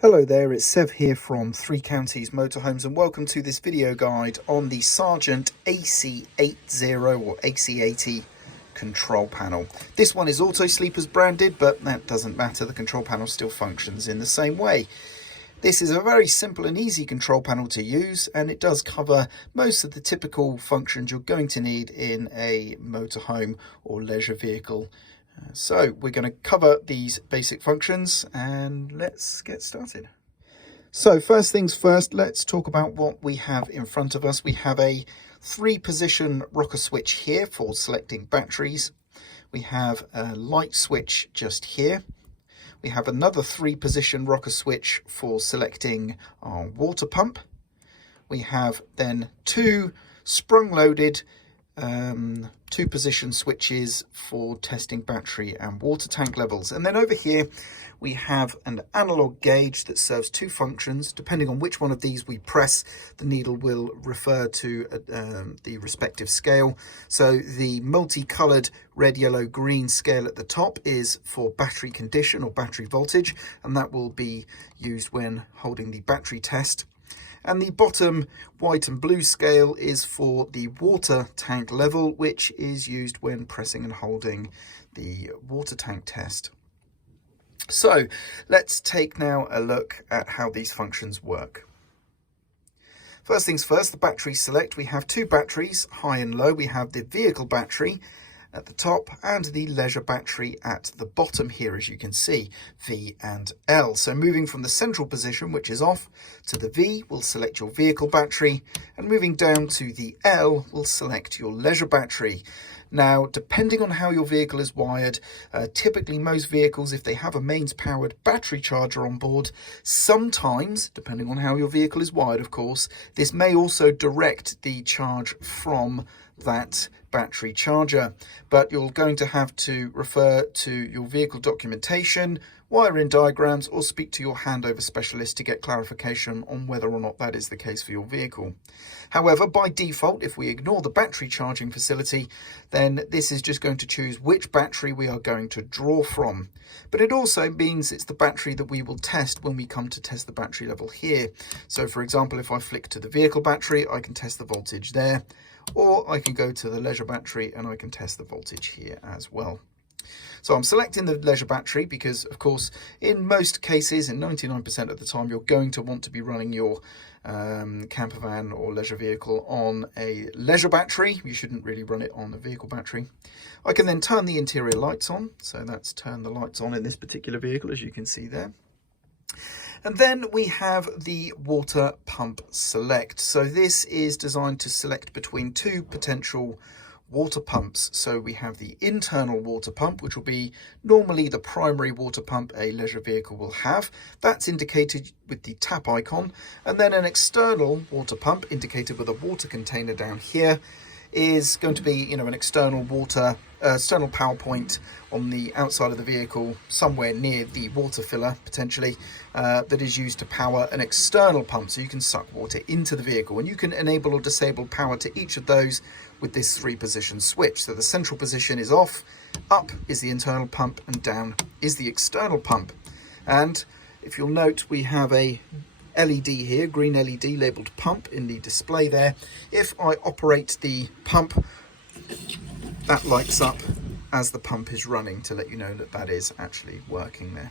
Hello there, it's Sev here from Three Counties Motorhomes and welcome to this video guide on the Sargent AC80 or AC80 control panel. This one is Auto Sleepers branded, but that doesn't matter, the control panel still functions in the same way. This is a very simple and easy control panel to use, and it does cover most of the typical functions you're going to need in a motorhome or leisure vehicle. So we're going to cover these basic functions and let's get started. So first things first, let's talk about what we have in front of us. We have a 3-position rocker switch here for selecting batteries. We have a light switch just here. We have another 3-position rocker switch for selecting our water pump. We have then 2 sprung-loaded 2-position switches for testing battery and water tank levels. And then over here we have an analog gauge that serves 2 functions. Depending on which one of these we press, the needle will refer to the respective scale. So the multicolored red, yellow, green scale at the top is for battery condition or battery voltage, and that will be used when holding the battery test. And the bottom white and blue scale is for the water tank level, which is used when pressing and holding the water tank test. So let's take now a look at how these functions work. First things first, the battery select. We have 2 batteries, high and low. We have the vehicle battery at the top and the leisure battery at the bottom here, as you can see, V and L. So moving from the central position, which is off, to the V, we'll select your vehicle battery, and moving down to the L, we'll select your leisure battery. Now, depending on how your vehicle is wired, typically most vehicles, if they have a mains powered battery charger on board, sometimes, depending on how your vehicle is wired, of course, this may also direct the charge from that battery charger, but you're going to have to refer to your vehicle documentation, wiring diagrams, or speak to your handover specialist to get clarification on whether or not that is the case for your vehicle. However, by default, if we ignore the battery charging facility, then this is just going to choose which battery we are going to draw from. But it also means it's the battery that we will test when we come to test the battery level here. So for example, if I flick to the vehicle battery, I can test the voltage there, or I can go to the leisure battery and I can test the voltage here as well. So I'm selecting the leisure battery because, of course, in most cases, in 99% of the time, you're going to want to be running your camper van or leisure vehicle on a leisure battery. You shouldn't really run it on a vehicle battery. I can then turn the interior lights on. So that's turn the lights on in this particular vehicle, as you can see there. And then we have the water pump select. So this is designed to select between 2 potential water pumps. So we have the internal water pump, which will be normally the primary water pump a leisure vehicle will have. That's indicated with the tap icon. And then an external water pump indicated with a water container down here is going to be, an external power point on the outside of the vehicle, somewhere near the water filler potentially, that is used to power an external pump, so you can suck water into the vehicle, and you can enable or disable power to each of those with this 3-position switch. So the central position is off, up is the internal pump, and down is the external pump. And if you'll note, we have a LED here, green LED labelled pump in the display there. If I operate the pump, that lights up as the pump is running to let you know that that is actually working there.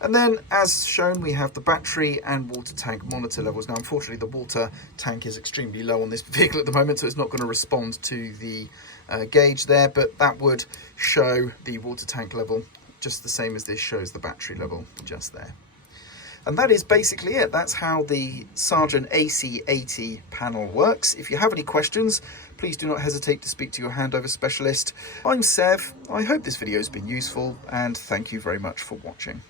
And then, as shown, we have the battery and water tank monitor levels. Now, unfortunately, the water tank is extremely low on this vehicle at the moment, so it's not going to respond to the gauge there, but that would show the water tank level just the same as this shows the battery level just there. And that is basically it. That's how the Sargent AC80 panel works. If you have any questions, please do not hesitate to speak to your handover specialist. I'm Sev. I hope this video has been useful, and thank you very much for watching.